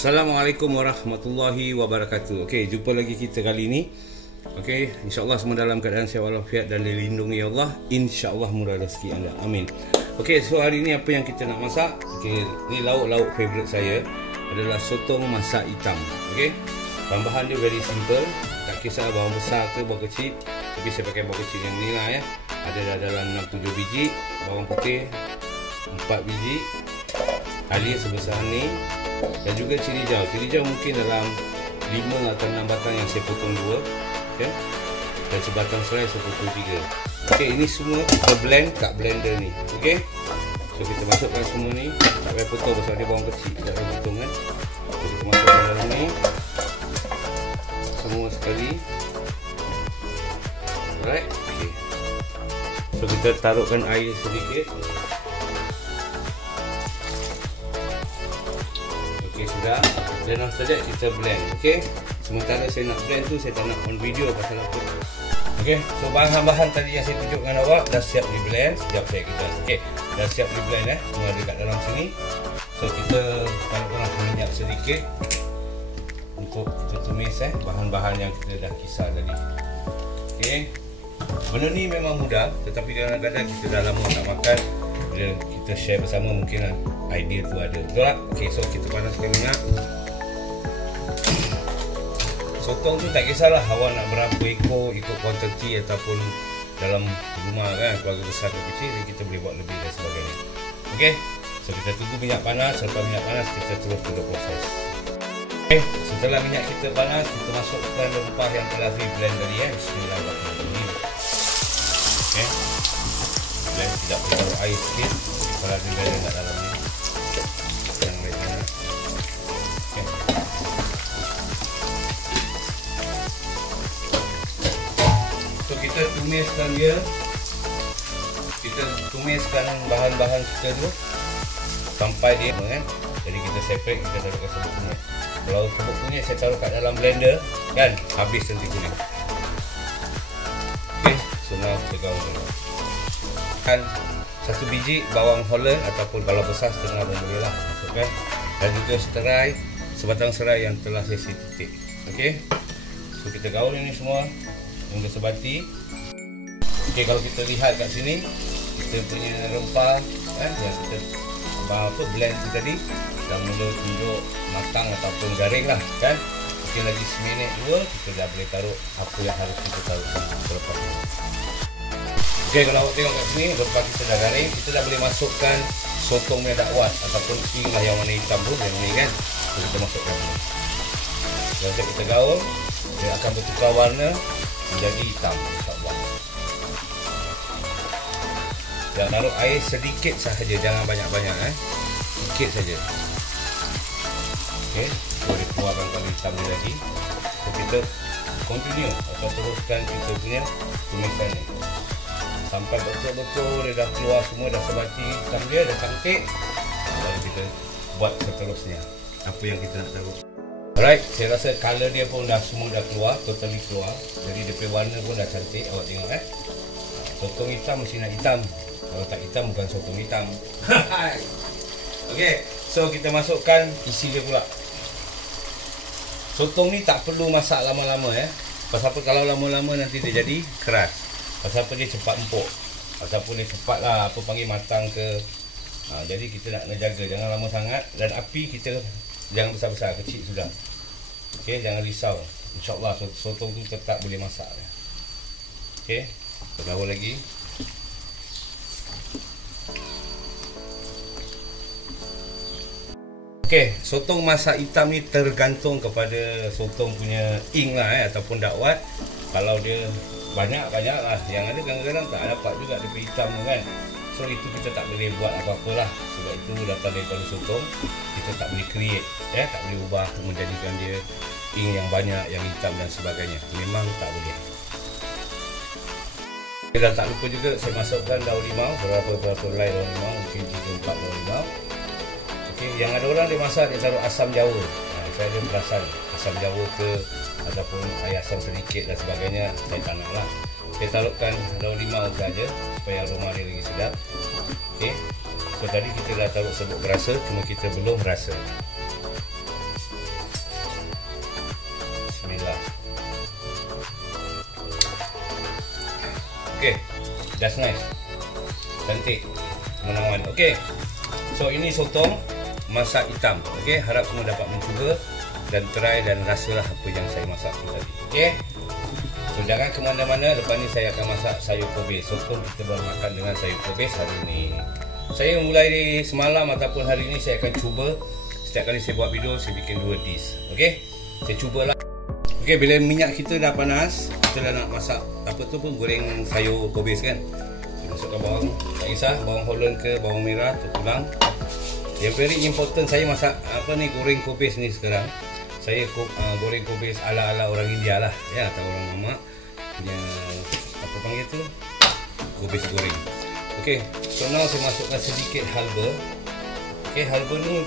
Assalamualaikum warahmatullahi wabarakatuh. Okey, jumpa lagi kita kali ini. Okey, insya-Allah semua dalam keadaan sihat walafiat dan dilindungi Allah. Insya-Allah murah rezeki anda. Amin. Okey, so hari ini apa yang kita nak masak? Okey, ni lauk favorite saya adalah sotong masak hitam. Okey. Bahan-bahan dia very simple. Tak kisah bawang besar ke bawang kecil, tapi saya pakai bawang kecil yang ni lah ya. Ada dalam 6-7 biji, bawang putih 4 biji, halia sebesar ni, dan juga cili hijau. Cili hijau mungkin dalam 5 atau 6 batang yang saya potong 2, okay? Dan sebatang serai saya potong 3. Okey, ini semua kita blend kat blender ni. Okey. So kita masukkan semua ni, tak payah potong pasal dia bawang kecil, tak payah potong kan. So, kita masukkan dalam ni semua sekali. Alright. Okey. So kita taruhkan air sedikit. Okay, sudah. Dan after that kita blend. Okay. Sementara saya nak blend tu, saya tak nak on video pasal apa. Okay. So bahan-bahan tadi yang saya tunjukkan awak dah siap di blend. Sekejap saya kejar. Okay. Dah siap di blend semua ada kat dalam sini. So kita taruhkan minyak sedikit untuk kita tumis bahan-bahan yang kita dah kisar tadi. Okay. Benda ni memang mudah, tetapi kadang-kadang kita dah lama nak makan, bila kita share bersama mungkin idea tu ada. Betul tak? Okay, so kita panaskan minyak. Sotong tu tak kisahlah awak nak berapa ekor, ikut kuantiti ataupun dalam rumah kan, keluarga besar ke kecil, kita boleh buat lebih dan sebagainya. Okay, so kita tunggu minyak panas. Selepas minyak panas, kita terus to the proses. Okay, setelah minyak kita panas, kita masukkan rempah yang telah blend tadi Bismillahirrahmanirrahim. Okay, blend, tidak perlu taruh air sikit kalau ada blend kat dalam ni. Yang lainnya. Okay. So kita tumiskan dia. Kita tumiskan bahan-bahan kita tu sampai dia kan. Jadi kita separate, kita taruhkan serbuk kunyit. Kalau serbuk kunyit saya taruh kat dalam blender kan, habis nanti kuning. Okey, so now kita gaul dulu. Kan 1 biji bawang holland ataupun kalau besar setengah pun boleh lah masukkan. Dan juga sebatang serai yang telah saya titik. Okey. So kita gaul ini semua hingga sebati. Okey, kalau kita lihat kat sini kita punya rempah yang kita blend tu tadi dah mula tunjuk matang ataupun garing lah kan. Mungkin lagi seminit 2 kita dah boleh taruh apa yang harus kita taruh selepas ni. Okey, kalau awak tengok kat sini rempah kita dah garing, kita dah boleh masukkan sotong punya dakwat ataupun ing lah yang warna hitam tu, yang ni kan. So, kita masukkan dulu. Dan kita gaul, dia akan bertukar warna menjadi hitam. InsyaAllah. Dan taruh air sedikit sahaja, jangan banyak-banyak sikit saja. Okey, boleh keluarkan kalau hitam dia tadi. So, kita continue atau teruskan kita punya tumisan ni sampai betul-betul dia dah keluar semua, dah sebati hitam dia, dah cantik. Baru kita buat seterusnya apa yang kita nak taruh. Alright, saya rasa color dia pun dah semua dah keluar, totally keluar. Jadi dia punya warna pun dah cantik. Awak tengok sotong hitam mesti nak hitam. Kalau tak hitam bukan sotong hitam. Okey, so kita masukkan isi dia pula. Sotong ni tak perlu masak lama-lama Pasal apa, kalau lama-lama nanti dia jadi keras. Pasal apa, dia cepat empuk. Ataupun dia cepat lah apa panggil matang ke. Jadi kita nak jaga jangan lama sangat. Dan api kita jangan besar-besar, kecil sudah. Okey, jangan risau. InsyaAllah sotong tu tetap boleh masak. Okey, terlalu lagi. Okey, sotong masak hitam ni tergantung kepada sotong punya ing lah ataupun dakwat. Kalau dia banyak-banyak lah, yang ada kadang-kadang tak dapat juga dia punya hitam tu kan. So itu kita tak boleh buat apa-apa lah. Sebab itu datang daripada sotong, kita tak boleh create tak boleh ubah menjadikan dia ing yang banyak, yang hitam dan sebagainya. Memang tak boleh. Dan tak lupa juga saya masukkan daun limau, berapa helai daun limau, mungkin 3-4 daun limau. Okay, yang ada orang dia masak, dia taruh asam jawa. Saya ada perasan asam jawa ke ataupun air asam sedikit dan sebagainya, saya tak nak lah. Saya taruhkan daun limau saja supaya aroma dia lagi sedap. Okay. So tadi kita dah taruh serbuk berasa, cuma kita belum rasa. Bismillah. Okay, that's nice. Cantik, menawan. Okay, so ini sotong masak hitam. Okay, harap semua dapat mencuba dan try dan rasalah apa yang saya masak tadi. Okay, so jangan ke mana-mana. Lepas ni saya akan masak sayur kobis. Sotong kita baru makan dengan sayur kobis hari ni. Saya mulai dari semalam ataupun hari ni saya akan cuba. Setiap kali saya buat video, saya bikin 2 dish. Okay, saya cubalah. Okay, bila minyak kita dah panas, kita dah nak masak apa tu pun, goreng sayur kobis kan. Masukkan bawang, tak kisah bawang holland ke bawang merah, terpulang. Yang very important, saya masak apa ni, goreng kobis ni sekarang. Saya goreng kobis ala-ala orang India lah, ya, atau orang mamak punya, apa panggil tu, kobis goreng. Okay, so now saya masukkan sedikit halba. Okay, halba ni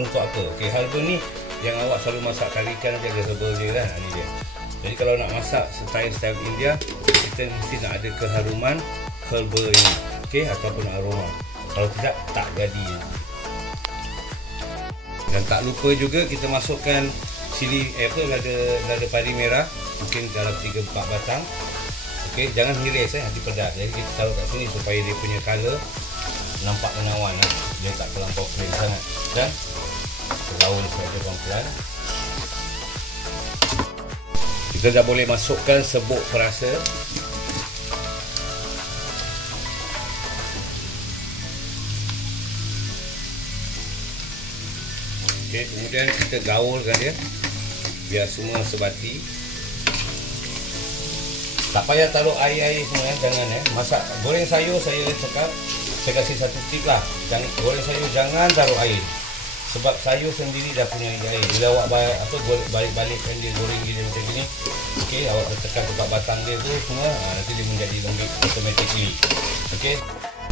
untuk apa? Okay, halba ni yang awak selalu masak kari ikan nanti ada herbal dia lah. Ni dia. Jadi kalau nak masak style India, kita mesti nak ada keharuman herba ini, okay, ataupun aroma. Kalau tidak, tak jadi. Dan tak lupa juga kita masukkan lada padi merah, mungkin dalam 3-4 batang. Okay, jangan hiris nanti pedas. Jadi kita taruh kat sini supaya dia punya color nampak menawan. Dia tak terlampau plain sangat. Dan gaul saja pelan-pelan. Kita dah boleh masukkan serbuk perasa. Okay, kemudian kita gaulkan dia biar semua sebati. Tak payah taruh air semua, jangan masak goreng sayur. Saya cakap, saya kasih satu tip lah, jangan goreng sayur, jangan taruh air. Sebab sayur sendiri dah punya air. Bila awak balik-balikkan dia, goreng dia macam ni, okey, awak tekan tempat batang dia tu semua, nanti dia menjadi lembik automatically. Okey.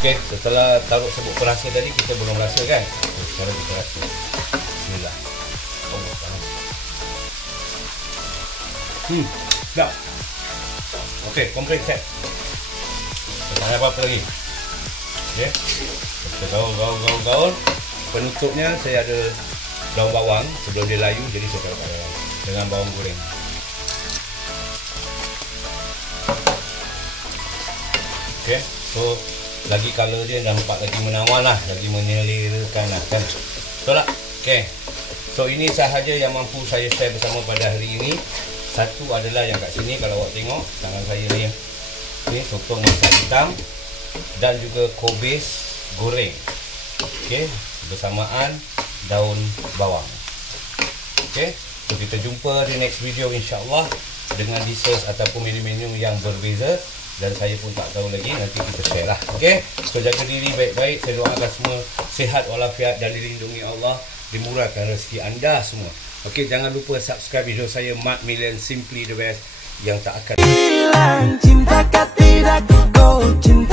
Okey, setelah taruh serbuk perasa tadi, kita belum rasa kan. Sekarang kita rasa. Bismillah. Oh, panas. Dah. Okey, complete set. Tak ada apa-apa lagi. Okey. Kita gaul. Penutupnya saya ada daun bawang sebelum dia layu, jadi saya taruh kat dalam dengan bawang goreng. Okey, so lagi color dia nampak lagi menawan lah, lagi menyelerakan lah kan. Betul tak? Okey, so ini sahaja yang mampu saya share bersama pada hari ini. Satu adalah yang kat sini, kalau awak tengok tangan saya ni, ini sotong masak hitam dan juga kobis goreng. Okey, bersamaan daun bawang. Okey, so kita jumpa di next video insya-Allah dengan dishes ataupun menu-menu yang berbeza, dan saya pun tak tahu lagi, nanti kita share lah. Okey, so jaga diri baik-baik. Saya doakan semua sihat walafiat dan dilindungi Allah, dimurahkan rezeki anda semua. Okey, jangan lupa subscribe video saya, Mat Million, Simply the Best, yang tak akan hilang cinta, tidak kau cinta.